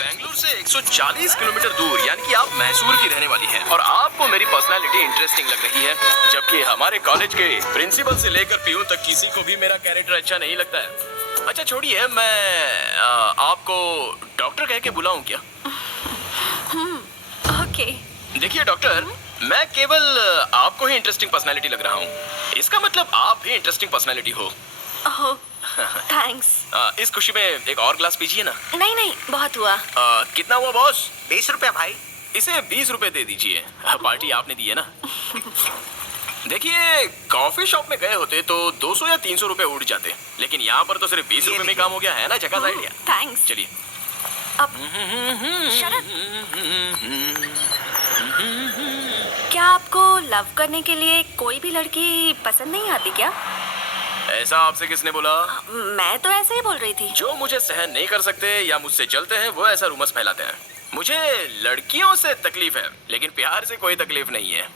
बेंगलुरु से 140 किलोमीटर दूर, यानी कि आप मैसूर की रहने वाली हैं और आपको मेरी पर्सनालिटी इंटरेस्टिंग लग रही है, जबकि हमारे कॉलेज के प्रिंसिपल से लेकर पीयून तक किसी को भी मेरा कैरेक्टर अच्छा नहीं लगता है। अच्छा छोड़िए, मैं आपको डॉक्टर कह के बुलाऊं क्या? ओके। देखिए डॉक्टर, मैं केवल आपको ही इंटरेस्टिंग पर्सनालिटी लग रहा हूँ। इसका मतलब आप भी इंटरेस्टिंग पर्सनालिटी हो। ओह, थैंक्स। इस खुशी में एक और ग्लास पीजिए ना। नहीं नहीं, बहुत हुआ। कितना हुआ बॉस? 20 रुपया भाई। इसे 20 रुपए दे दीजिए, पार्टी आपने दी है ना। देखिए, कॉफी शॉप में गए होते तो 200 या 300 रुपए उड़ जाते, लेकिन यहाँ पर तो सिर्फ 20 रुपए में काम हो गया है ना। झकास आइडिया। थैंक्स। चलिए। अब शरद, क्या आपको लव करने के लिए कोई भी लड़की पसंद नहीं आती क्या? ऐसा आपसे किसने बोला? मैं तो ऐसे ही बोल रही थी। जो मुझे सहन नहीं कर सकते या मुझसे जलते हैं वो ऐसा रूमर्स फैलाते हैं। मुझे लड़कियों से तकलीफ है, लेकिन प्यार से कोई तकलीफ नहीं है।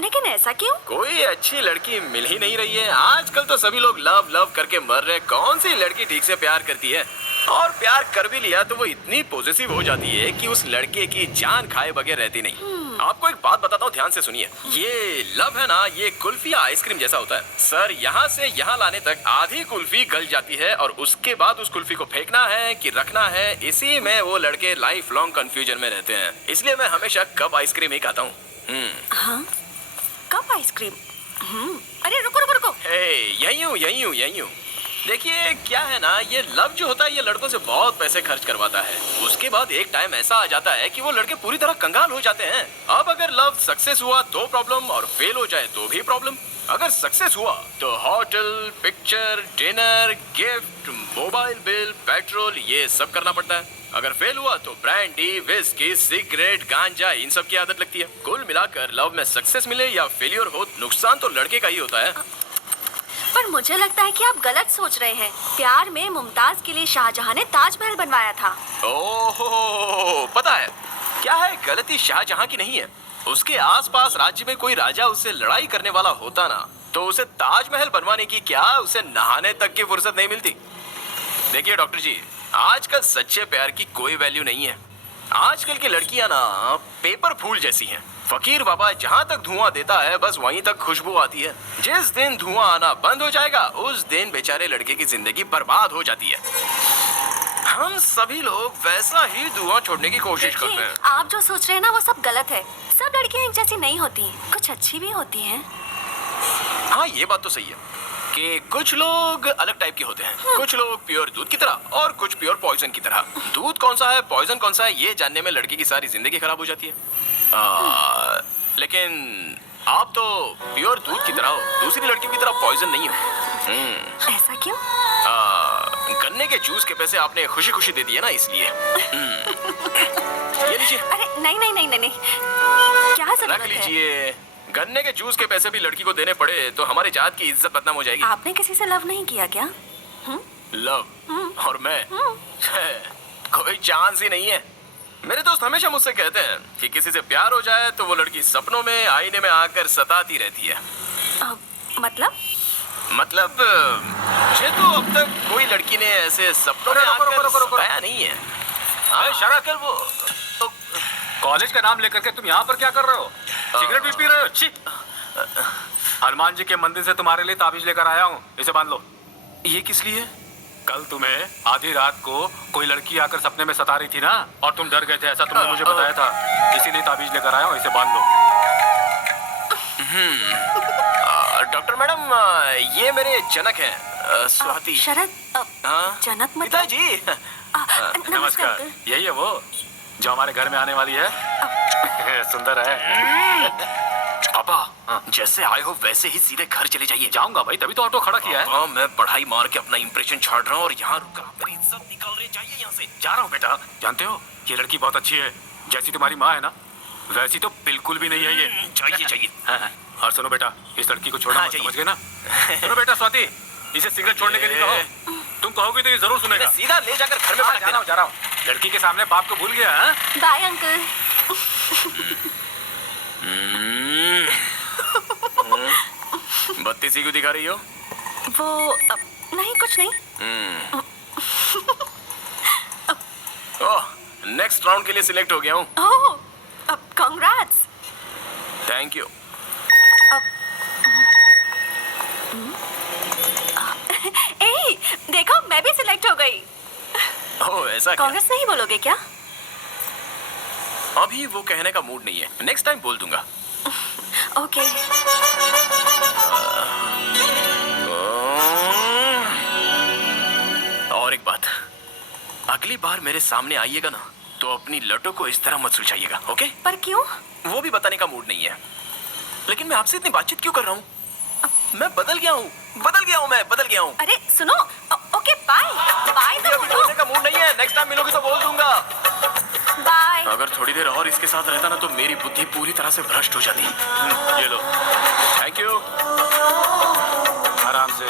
लेकिन ऐसा क्यों? कोई अच्छी लड़की मिल ही नहीं रही है। आजकल तो सभी लोग लव लव करके मर रहे। कौन सी लड़की ठीक से प्यार करती है? और प्यार कर भी लिया तो वो इतनी पॉजिटिव हो जाती है कि उस लड़के की जान खाए बगैर रहती नहीं। आपको एक बात बताता हूँ, ध्यान से सुनिए। ये लव है ना, ये कुल्फी या आइसक्रीम जैसा होता है। सर, यहाँ से यहाँ लाने तक आधी कुल्फी गल जाती है और उसके बाद उस कुल्फी को फेंकना है कि रखना है, इसी में वो लड़के लाइफ लॉन्ग कंफ्यूजन में रहते हैं। इसलिए मैं हमेशा कप आइसक्रीम ही खाता हूँ। हाँ, कप आइसक्रीम। अरे रुको रुको रुको। यही हूँ। देखिए क्या है ना, ये लव जो होता है ये लड़कों से बहुत पैसे खर्च करवाता है। उसके बाद एक टाइम ऐसा आ जाता है कि वो लड़के पूरी तरह कंगाल हो जाते हैं। अब अगर लव सक्सेस हुआ तो प्रॉब्लम, और फेल हो जाए तो भी प्रॉब्लम। अगर सक्सेस हुआ तो hotel, picture, dinner, gift, mobile bill, petrol, ये सब करना पड़ता है। अगर फेल हुआ तो ब्रांडी, विस्की, सिगरेट, गांजा, इन सब की आदत लगती है। कुल मिलाकर लव में सक्सेस मिले या फेलियर हो, नुकसान तो लड़के का ही होता है। पर मुझे लगता है कि आप गलत सोच रहे हैं। प्यार में मुमताज के लिए शाहजहां ने ताजमहल बनवाया था। ओहो, पता है क्या है, गलती शाहजहां की नहीं है। उसके आसपास राज्य में कोई राजा उससे लड़ाई करने वाला होता ना, तो उसे ताजमहल बनवाने की क्या, उसे नहाने तक की फुर्सत नहीं मिलती। देखिए डॉक्टर जी, आजकल सच्चे प्यार की कोई वैल्यू नहीं है। आजकल की लड़कियां ना पेपर फूल जैसी हैं। फकीर बाबा जहां तक धुआं देता है बस वहीं तक खुशबू आती है। जिस दिन धुआं आना बंद हो जाएगा उस दिन बेचारे लड़के की जिंदगी बर्बाद हो जाती है। हम सभी लोग वैसा ही धुआं छोड़ने की कोशिश करते हैं। आप जो सोच रहे हैं ना वो सब गलत है। सब लड़कियां एक जैसी नहीं होती, कुछ अच्छी भी होती हैं। हाँ, ये बात तो सही है कि कुछ लोग अलग टाइप के होते हैं। कुछ लोग प्योर दूध की तरह और कुछ प्योर पॉइजन की तरह। दूध कौन सा है, पॉइजन कौन सा है, ये जानने में लड़की की सारी जिंदगी खराब हो जाती है। लेकिन आप तो प्योर दूध की तरह हो, दूसरी लड़कियों की तरह पॉइजन नहीं हो। ऐसा क्यों? गन्ने के जूस के पैसे आपने खुशी खुशी दे दिए ना, इसलिए। ये लीजिए। अरे नहीं नहीं नहीं नहीं नहीं, क्या रख जरूरत है? लीजिए। गन्ने के जूस के पैसे भी लड़की को देने पड़े तो हमारी जात की इज्जत बदनाम हो जाएगी। आपने किसी से लव नहीं किया क्या? लव और मैं कोई चांस ही नहीं है। मेरे दोस्त हमेशा मुझसे कहते हैं कि किसी से प्यार हो जाए तो वो लड़की सपनों में आईने में आकर सताती रहती है। मतलब मुझे तो अब तक कोई लड़की ने ऐसे सपनों में आकर सताया नहीं है। शराब कर वो। कॉलेज का नाम लेकर के तुम यहाँ पर क्या कर रहे हो? सिगरेट भी पी रहे हो? छी! हनुमान जी के मंदिर से तुम्हारे लिए ताबीज लेकर आया हूँ, इसे बांध लो। ये किस लिए? कल तुम्हें आधी रात को कोई लड़की आकर सपने में सता रही थी ना, और तुम डर गए थे, ऐसा तुमने मुझे बताया था। इसीलिए ताबीज लेकर आया हूँ, इसे बांध लो। डॉक्टर मैडम, ये मेरे जनक हैं, स्वाति। शरद, जनक मतलब? पिताजी। नमस्कार। यही है वो जो हमारे घर में आने वाली है। सुंदर है। पापा, जैसे आए हो वैसे ही सीधे घर चले जाइए। जाऊंगा भाई, तभी तो ऑटो खड़ा किया है। मैं पढ़ाई मार के अपना इंप्रेशन छाड़ रहा हूँ और यहाँ रुका मेरी इज्जत निकाल रहे। जाइए यहाँ से। जा रहा हूँ बेटा। जानते हो ये लड़की बहुत अच्छी है, जैसी तुम्हारी माँ है ना वैसी तो बिल्कुल भी नहीं है ये। जाइए। हाँ। और सुनो बेटा, इस लड़की को छोड़ना हाँ, मत, समझ गए ना? सुनो बेटा स्वाति, इसे सिगरेट छोड़ने के लिए कहो। तुम कहोगे तो ये जरूर सुनेगा। सीधा ले जाकर घर में पटक देना। जा रहा हूँ। लड़की के सामने बाप को भूल गया है? Bye uncle. बत्तीसी क्यों दिखा रही हो? वो नहीं, कुछ नहीं। ओह, नेक्स्ट राउंड के लिए सिलेक्ट हो गया हूँ। ओह, कांग्रेट्स। Thank you. ए, देखो मैं भी सिलेक्ट हो गई। ओह ऐसा क्या? कांग्रेस नहीं बोलोगे क्या? अभी वो कहने का मूड नहीं है, नेक्स्ट टाइम बोल दूंगा। ओके। और एक बात, अगली बार मेरे सामने आइएगा ना तो अपनी लटों को इस तरह मत सुलझाइएगा, ओके? पर क्यों? वो भी बताने का मूड नहीं है। लेकिन मैं आपसे इतनी बातचीत क्यों कर रहा हूँ? मैं बदल गया हूँ, मैं बदल गया हूँ। अरे सुनो, ओके बाय बाय। अभी बोलने का मूड नहीं है, नेक्स्ट टाइम मिलोगे तो बोल दूंगा। बाय। अगर थोड़ी देर और इसके साथ रहता ना तो मेरी बुद्धि पूरी तरह से भ्रष्ट हो जाती। ये लो, थैंक यू। आराम से।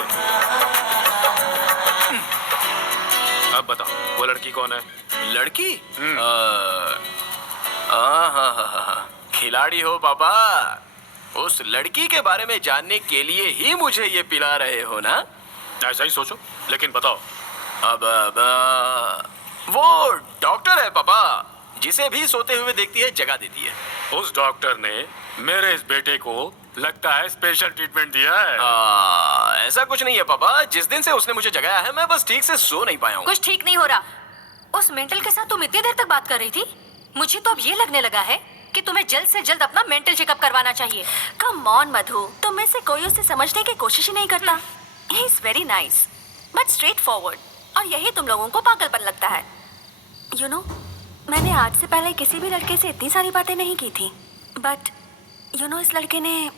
अब बताओ वो लड़की कौन है? लड़की? हाँ, खिलाड़ी हो पापा। उस लड़की के बारे में जानने के लिए ही मुझे ये पिला रहे हो ना? ऐसा ही सोचो, लेकिन बताओ। अब वो डॉक्टर है पापा, जिसे भी सोते हुए देखती है जगा देती है। उस डॉक्टर ने मेरे इस बेटे को लगता है स्पेशल ट्रीटमेंट दिया है। ऐसा कुछ नहीं है पापा, जिस दिन से उसने मुझे जगाया है मैं बस ठीक से सो नहीं पाया हूँ। कुछ ठीक नहीं हो रहा। उस मेंटल के साथ तुम इतनी देर तक बात कर रही थी। मुझे तो अब ये लगने लगा है कि तुम्हें जल्द से जल्द अपना मेंटल चेकअप करवाना चाहिए। कम ऑन मधु, तुम में से कोई उसे समझने की कोशिश ही नहीं करता। He is very nice but straight forward, और यही तुम लोगों को पागलपन लगता है। यू नो, मैंने आज से पहले किसी भी लड़के से इतनी सारी बातें नहीं की थी, बट यू नो इस लड़के ने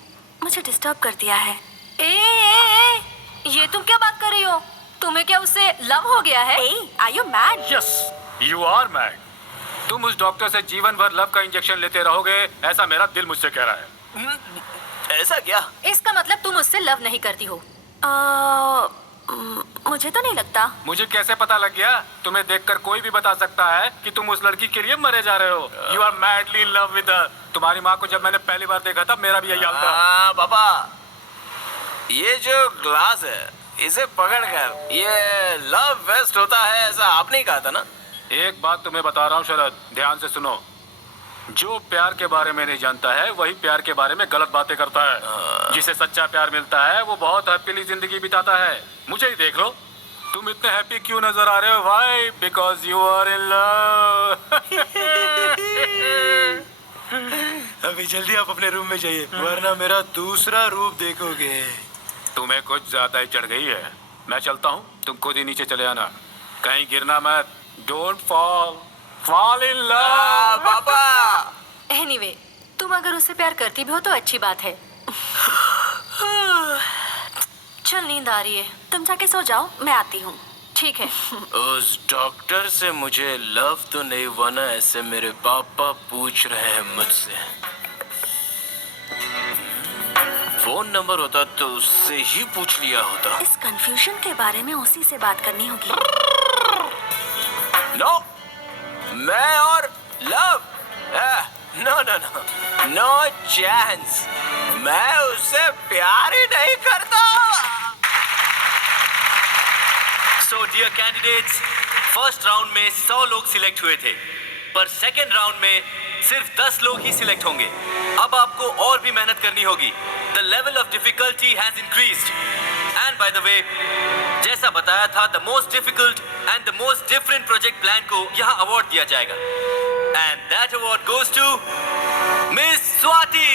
मुझे डिस्टर्ब कर दिया है। ए, ये तुम क्या बात कर रही हो? तुम्हें क्या उससे लव हो गया है? Are you mad? Yes, you are mad. तुम उस डॉक्टर से जीवन भर लव का इंजेक्शन लेते रहोगे, ऐसा मेरा दिल मुझसे कह रहा है। ऐसा क्या? इसका मतलब तुम उससे लव नहीं करती हो। मुझे तो नहीं लगता। मुझे कैसे पता लग गया? तुम्हें देखकर कोई भी बता सकता है कि तुम उस लड़की के लिए मरे जा रहे हो। You are madly in love with her. तुम्हारी माँ को जब मैंने पहली बार देखा था मेरा भी यही हाल था। पापा, ये जो ग्लास है इसे पकड़कर ये लव वेस्ट होता है, ऐसा आपने ही कहा था ना? एक बात तुम्हें बता रहा हूँ शरद, ध्यान से सुनो। जो प्यार के बारे में नहीं जानता है वही प्यार के बारे में गलत बातें करता है। जिसे सच्चा प्यार मिलता है वो बहुत हैप्पीली जिंदगी बिताता है। मुझे ही देख लो, तुम इतने हैप्पी क्यों नजर आ रहे हो भाई? Because you are in love. अभी जल्दी आप अपने रूम में जाइए, वरना मेरा दूसरा रूप देखोगे। तुम्हें कुछ ज्यादा ही चढ़ गई है। मैं चलता हूँ, तुम खुद ही नीचे चले आना, कहीं गिरना मत। Don't fall in love. पापा, एनीवे, तुम अगर उससे प्यार करती भी हो तो अच्छी बात है। चल, नींद आ रही है। तुम जाके सो जाओ, मैं आती हूँ। ठीक है। उस डॉक्टर से मुझे लव तो नहीं हुआ ना, ऐसे मेरे पापा पूछ रहे हैं मुझसे। फोन नंबर होता तो उससे ही पूछ लिया होता। इस कंफ्यूजन के बारे में उसी से बात करनी होगी। नो, मैं और love, no no no, no chance. मैं उससे प्यार ही नहीं करता। So dear candidates, first round में 100 लोग सिलेक्ट हुए थे, पर सेकेंड राउंड में सिर्फ 10 लोग ही सिलेक्ट होंगे। अब आपको और भी मेहनत करनी होगी। The level of difficulty has increased. And by the way, जैसा बताया था, the most difficult and the most different project plan को यहाँ अवार्ड दिया जाएगा। And that award goes to miss Swati.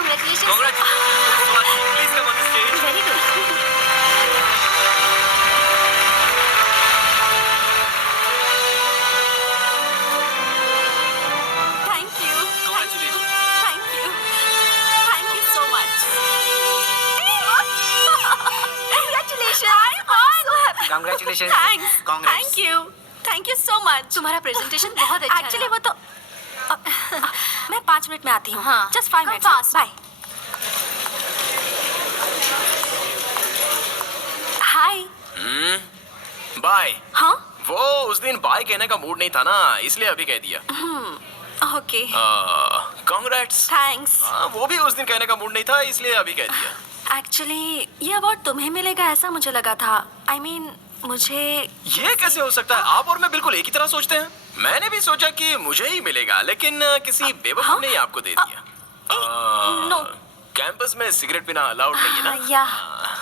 Congratulations, Swati. Please come on the stage. Very good. Thank you. Congratulations. Thank you. Thank you so much. Congratulations. I'm so happy. Congratulations. Thanks. Congrats. Thank you. Thank you so much. तुम्हारा presentation बहुत अच्छा actually रहा। वो तो मैं 5 minute में आती हूँ। हाँ। Just 5 Come minute. fast. Bye. Hi. Bye. हाँ? वो उस दिन बाय कहने का मूड नहीं था ना, इसलिए अभी कह दिया। ओके। कांग्रेट्स। थैंक्स। वो भी उस दिन कहने का मूड नहीं था, इसलिए अभी कह दिया। एक्चुअली ये अवार्ड तुम्हें मिलेगा ऐसा मुझे लगा था। आई मीन मुझे ये कैसे हो सकता है? आप और मैं बिल्कुल एक ही तरह सोचते हैं। मैंने भी सोचा कि मुझे ही मिलेगा, लेकिन किसी बेवकूफ ने ही आपको दे दिया। नो कैंपस में सिगरेट पीना अलाउड नहीं है ना? या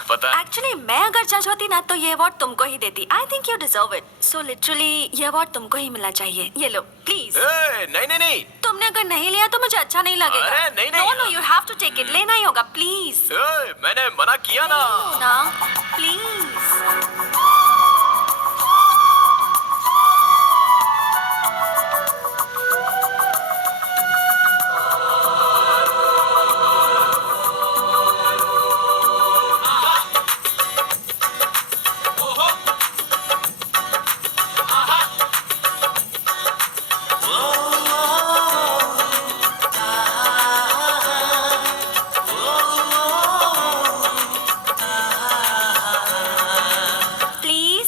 पता है। एक्चुअली मैं अगर जज होती ना तो ये अवार्ड तुमको ही देती। I think you deserve it. So literally ये अवार्ड तुमको ही मिलना चाहिए। ये लो प्लीज। नहीं नहीं नहीं। तुमने अगर नहीं लिया तो मुझे अच्छा नहीं लगेगा। अरे, नहीं, नहीं। No no you have to take it. लेना ही होगा प्लीज। मैंने मना किया ना। ना प्लीज।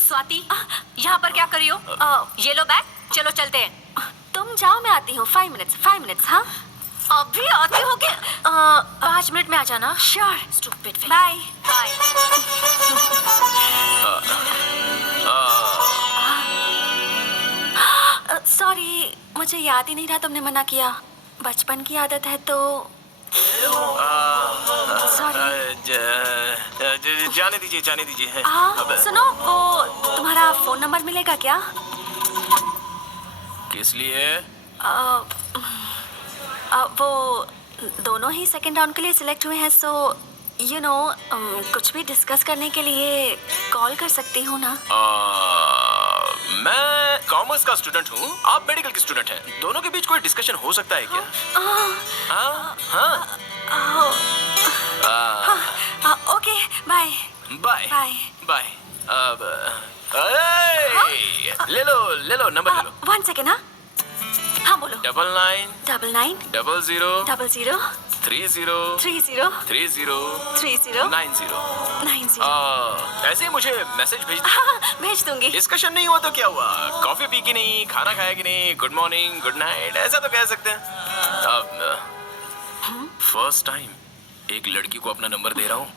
स्वाति, यहाँ पर क्या कर रही हो? ये लो बैग, चलो चलते हैं। तुम जाओ मैं आती हूँ। 5 मिनट्स। हाँ अभी आती हो क्या? 5 मिनट में आ जाना। Sure. Stupid. Bye. Bye. Sorry मुझे याद ही नहीं रहा तुमने मना किया। बचपन की आदत है तो सॉरी। जाने दीजिए। सुनो वो तुम्हारा फोन नंबर मिलेगा क्या? किस लिए? वो दोनों ही सेकंड राउंड के लिए सिलेक्ट हुए हैं, सो यू नो कुछ भी डिस्कस करने के लिए कॉल कर सकती हूँ ना? मैं कॉमर्स का स्टूडेंट हूँ, आप मेडिकल की स्टूडेंट हैं। दोनों के बीच कोई डिस्कशन हो सकता है क्या? Okay bye. Bye bye. Bye. अब ले लो नंबर ले लो। 1 सेकेंड। हाँ बोलो। 99 99 00 00 30 30 30 30 90। 90। ऐसे ही मुझे मैसेज भेज दो। हाँ भेज दूंगी। डिस्कशन नहीं हुआ तो क्या हुआ? कॉफी पी की नहीं, खाना खाया कि नहीं, गुड मॉर्निंग गुड नाइट ऐसा तो कह सकते हैं। अब फर्स्ट टाइम एक लड़की को अपना नंबर दे रहा हूँ।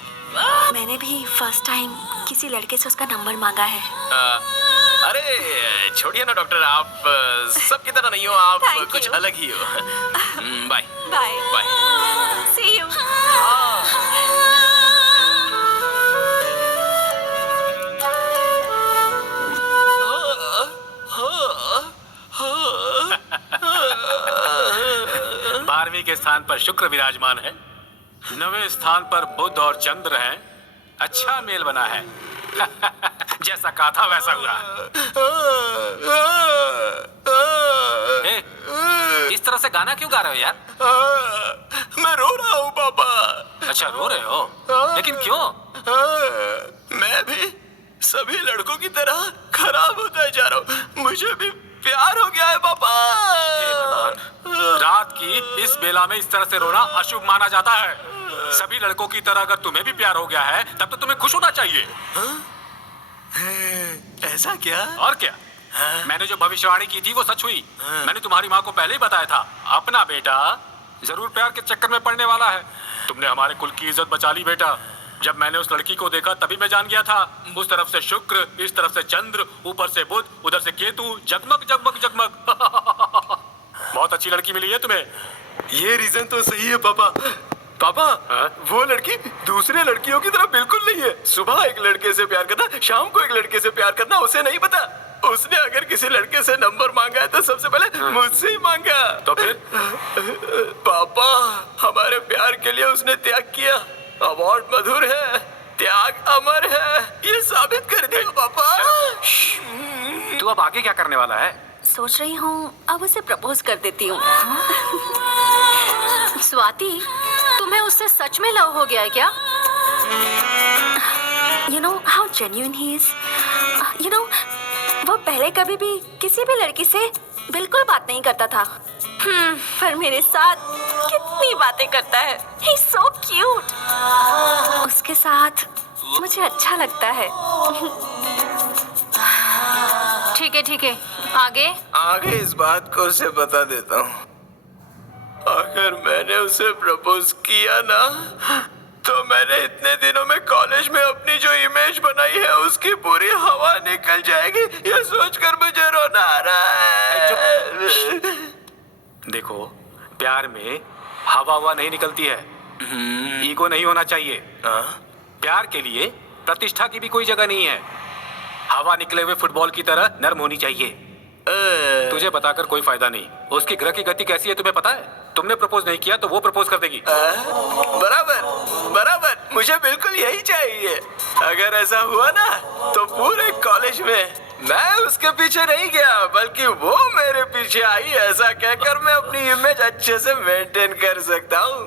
मैंने भी फर्स्ट टाइम किसी लड़के से उसका नंबर मांगा है। अरे छोड़िए ना डॉक्टर, आप सबकी तरह नहीं हो, आप Thank कुछ you. अलग ही हो। Bye bye. Bye. See you. बारहवीं के स्थान पर शुक्र विराजमान है, 9वें स्थान पर बुध और चंद्र हैं। अच्छा मेल बना है। जैसा कहा था वैसा हुआ। इस तरह से गाना क्यों गा रहे हो यार? मैं रो रहा हूँ पापा। अच्छा रो रहे हो, लेकिन क्यों? मैं भी सभी लड़कों की तरह खराब होता जा रहा हूँ। मुझे भी प्यार हो गया है पापा। रात की इस बेला में इस तरह से रोना अशुभ माना जाता है। सभी लड़कों की तरह अगर तुम्हें भी प्यार हो गया है तब तो तुम्हें खुश होना चाहिए। ऐसा क्या? और क्या? मैंने जो भविष्यवाणी की थी वो सच हुई। मैंने तुम्हारी माँ को पहले ही बताया था, अपना बेटा जरूर प्यार के चक्कर में पड़ने वाला है। तुमने हमारे कुल की इज्जत बचा ली बेटा। जब मैंने उस लड़की को देखा तभी मैं जान गया था। उस तरफ से शुक्र, इस तरफ से चंद्र, ऊपर से बुध, उधर से केतु, जगमग जगमग जगमग। बहुत अच्छी लड़की मिली है तुम्हें। ये रीजन तो सही है पापा। पापा वो लड़की दूसरे लड़कियों की तरह बिल्कुल नहीं है। सुबह एक लड़के से प्यार करना, शाम को एक लड़के से प्यार करना उसे नहीं पता। उसने अगर किसी लड़के से नंबर मांगा है तो सबसे पहले मुझसे ही मांगा। तो फिर? पापा हमारे प्यार के लिए उसने त्याग किया। अवार्ड मधुर है, त्याग अमर है, ये साबित कर दिया पापा। तू अब आगे क्या करने वाला है? सोच रही हूँ अब उसे प्रपोज कर देती हूँ। स्वाति, तुम्हें उससे सच में लव हो गया है क्या? You know how genuine he is. You know वो पहले कभी भी किसी भी लड़की से बिल्कुल बात नहीं करता था। पर मेरे साथ कितनी बातें करता है। He's so cute. उसके साथ मुझे अच्छा लगता है। ठीक है आगे। आगे इस बात को उसे बता देता हूँ। अगर मैंने उसे प्रपोज किया ना तो मैंने इतने दिनों में कॉलेज में अपनी जो इमेज बनाई है उसकी पूरी हवा निकल जाएगी, ये सोचकर मुझे रोना आ रहा है। देखो, प्यार में हवा नहीं निकलती है। ईगो नहीं होना चाहिए। प्यार के लिए प्रतिष्ठा की भी कोई जगह नहीं है। हवा निकले हुए फुटबॉल की तरह नर्म होनी चाहिए। तुझे बताकर कोई फायदा नहीं। उसकी ग्रह की गति कैसी है तुम्हें पता है? तुमने प्रपोज नहीं किया तो वो प्रपोज कर देगी। बराबर बराबर, मुझे बिल्कुल यही चाहिए। अगर ऐसा हुआ ना तो पूरे कॉलेज में मैं उसके पीछे नहीं गया बल्कि वो मेरे पीछे आई, ऐसा कहकर मैं अपनी इमेज अच्छे से मेंटेन कर सकता हूँ।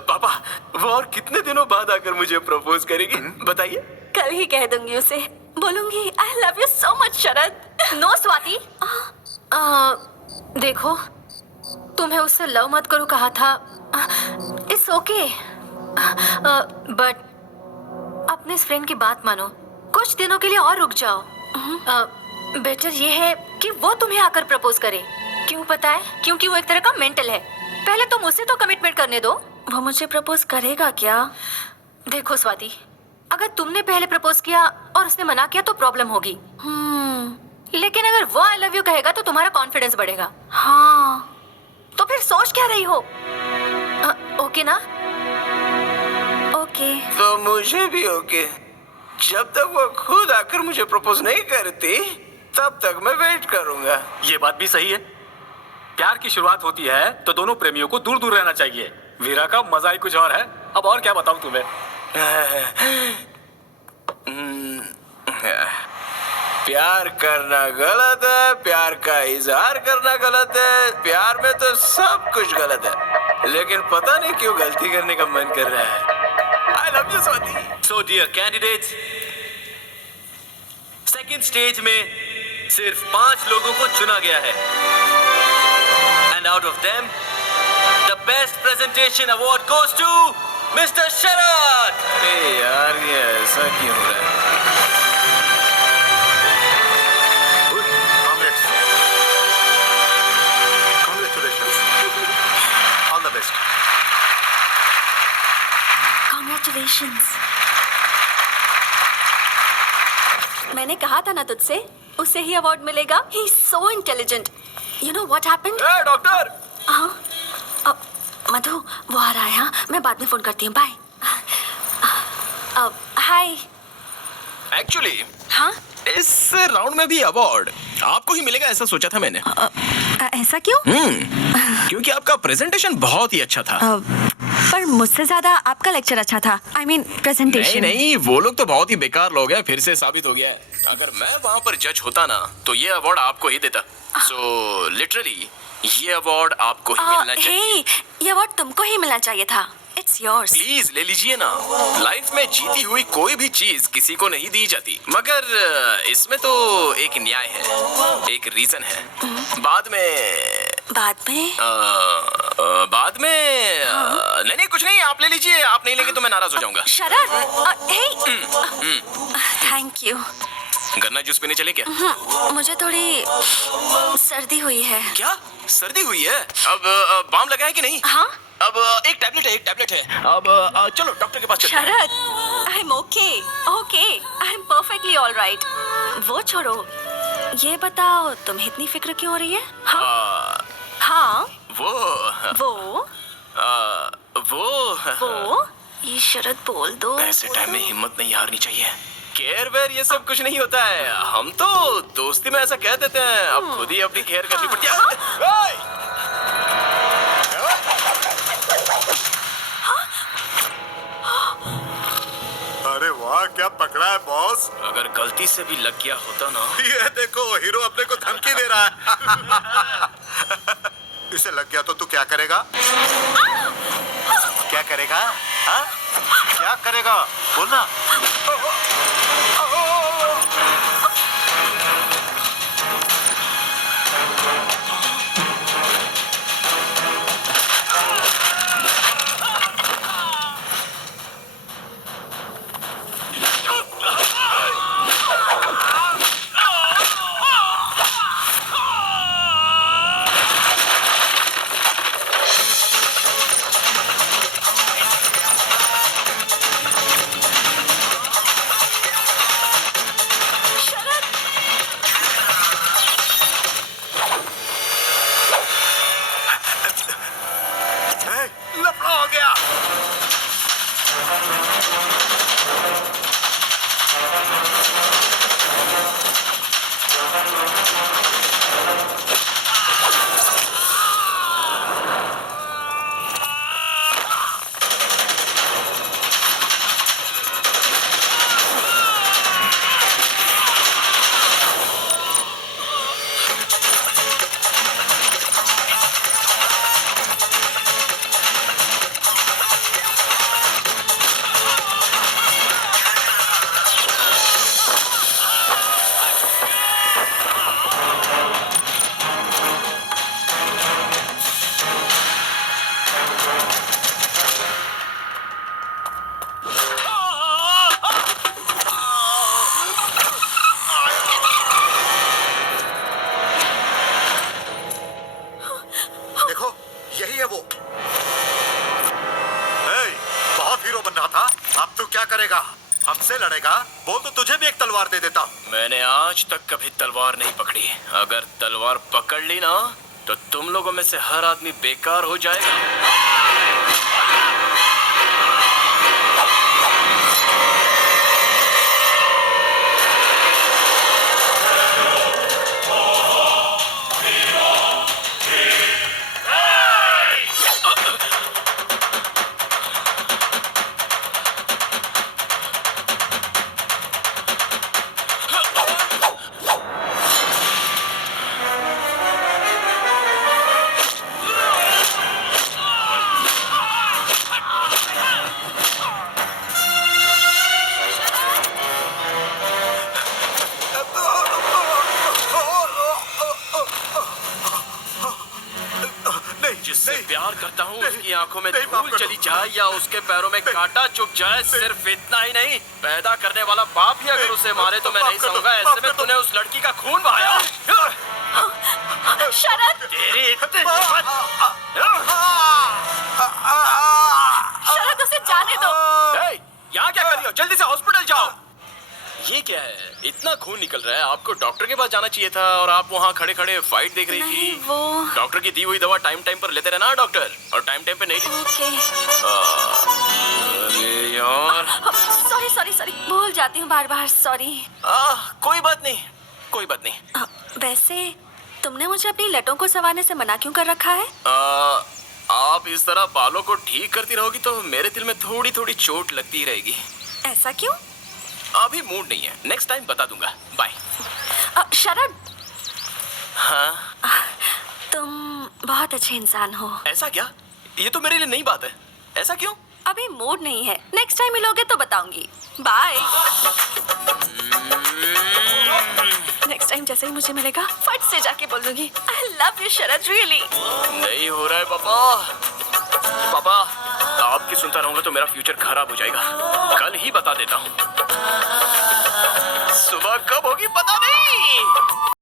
पापा, वो और कितने दिनों बाद आकर मुझे प्रपोज करेगी बताइए? कल ही कह दूंगी उसे, बोलूंगी I love you so much Sharad. No Swati, देखो तुम्हें उससे लव मत करो कहा था। इट्स ओके, बट अपने इस फ्रेंड की बात मानो, कुछ दिनों के लिए और रुक जाओ। बेटर ये है कि वो तुम्हें आकर प्रपोज करे। क्यों पता है? क्योंकि वो एक तरह का मेंटल है। पहले तुम उसे तो कमिटमेंट करने दो। वो मुझे प्रपोज करेगा क्या? देखो स्वाति, अगर तुमने पहले प्रपोज किया और उसने मना किया तो प्रॉब्लम होगी। लेकिन अगर वो आई लव यू कहेगा तो तुम्हारा कॉन्फिडेंस बढ़ेगा। हाँ, तो फिर सोच क्या रही हो? ओके ना? ओके। तो मुझे भी ओके। जब तक वो खुद आकर मुझे प्रपोज नहीं करती तब तक मैं वेट करूंगा। ये बात भी सही है। प्यार की शुरुआत होती है तो दोनों प्रेमियों को दूर दूर रहना चाहिए। वीरा का मजा ही कुछ और है। अब और क्या बताऊं तुम्हें? प्यार करना गलत है, प्यार का इजहार करना गलत है, प्यार में तो सब कुछ गलत है, लेकिन पता नहीं क्यों गलती करने का मन कर रहा है। I love you, Swati. So dear candidates, second stage में सिर्फ 5 लोगों को चुना गया है। And out of them the best presentation award goes to mister Sharad. अरे यार, ये ऐसा क्यों हो रहा है? Congratulations. मैंने कहा था ना तुझसे, उसे ही अवार्ड मिलेगा। He is so intelligent. You know what happened? Doctor! हाँ, मधु, वो आ रहा है। हाँ, मैं बाद में फोन करती हूँ। बाय। हाय। एक्चुअली हाँ, इस राउंड में भी अवार्ड आपको ही मिलेगा ऐसा सोचा था मैंने। ऐसा क्यों? क्योंकि आपका प्रेजेंटेशन बहुत ही अच्छा था। पर मुझसे ज्यादा आपका लेक्चर अच्छा था। I mean presentation. नहीं, वो लोग तो बहुत ही बेकार लोग हैं। फिर से साबित हो गया है। अगर मैं वहाँ पर जज होता ना तो ये अवार्ड आपको ही देता। सो लिटरली ये अवार्ड आपको ही मिलना चाहिए। ये अवार्ड तुमको ही मिलना चाहिए था। It's yours. प्लीज ले लीजिए ना। लाइफ में जीती हुई कोई भी चीज किसी को नहीं दी जाती, मगर इसमें तो एक न्याय है, एक रीजन है। बाद में नहीं कुछ नहीं, आप ले लीजिए। आप नहीं लेंगे तो मैं नाराज हो जाऊंगा। शरद, थैंक यू। गन्ना जूस पीने चले क्या? मुझे थोड़ी सर्दी हुई है। क्या सर्दी हुई है? अब बाम लगा है कि नहीं? हाँ, अब एक टैबलेट है। अब चलो डॉक्टर के पास चलते हैं। Sharad, I am okay, I am perfectly all right. वो छोड़ो, ये बताओ तुम्हें इतनी फिक्र क्यों हो रही है? हाँ, वो ये शरद बोल दो। ऐसे टाइम में हिम्मत नहीं हारनी चाहिए। केयर वेयर ये सब कुछ नहीं होता है। हम तो दोस्ती में ऐसा कह देते हैं। अब खुद ही अपनी केयर करनी पड़ती है। अरे वाह, क्या पकड़ा है बॉस। अगर गलती से भी लग गया होता ना। ये देखो, हीरो अपने को धमकी दे रहा है। इसे लग गया तो तू क्या करेगा? क्या करेगा? हाँ? क्या करेगा? बोलना। मुझसे लड़ेगा बोल तो तुझे भी एक तलवार दे देता हूँ। मैंने आज तक कभी तलवार नहीं पकड़ी। अगर तलवार पकड़ ली ना तो तुम लोगों में से हर आदमी बेकार हो जाएगा। जिससे प्यार करता हूँ उसकी आंखों में नहीं, माफ धूल कर दो। चली जाए या उसके पैरों में कांटा चुभ जाए, सिर्फ इतना ही नहीं, पैदा करने वाला बाप ही अगर उसे मारे तो मैं माफ नहीं कर दो, सहूंगा। माफ ऐसे कर में दो। तूने उस लड़की का खून बहाया। शरद, तेरी इतनी शरद उसे जाने दो। यहाँ क्या कर रही हो? जल्दी से हॉस्पिटल जाओ। ये क्या है? इतना खून निकल रहा है, आपको डॉक्टर के पास जाना चाहिए था और आप वहाँ खड़े खड़े फाइट देख रही नहीं, थी। वो डॉक्टर की दी हुई दवा टाइम टाइम पर लेते रहना डॉक्टर, और टाइम टाइम पे नहीं ली। ओके। अरे यार, सॉरी सॉरी सॉरी, भूल जाती हूँ बार बार, सॉरी। कोई बात नहीं, कोई बात नहीं। वैसे तुमने मुझे अपनी लटों को संवारने से मना क्यों कर रखा है? आप इस तरह बालों को ठीक करती रहोगी तो मेरे दिल में थोड़ी थोड़ी चोट लगती ही रहेगी। ऐसा क्यों? अभी मूड नहीं है, नेक्स्ट टाइम बता दूंगा। बाय। शरद, हाँ, तुम बहुत अच्छे इंसान हो। ऐसा क्या? ये तो मेरे लिए नई बात है। ऐसा क्यों? अभी मूड नहीं है, नेक्स्ट टाइम मिलोगे तो बताऊंगी। बाय। नेक्स्ट टाइम जैसे ही मुझे मिलेगा फट से जाके बोल दूंगी आई लव यू शरद, रियली। नहीं हो रहा है पापा। पापा, आपकी सुनता रहूंगा तो मेरा फ्यूचर खराब हो जाएगा। कल ही बता देता हूँ। सुबह कब होगी पता नहीं।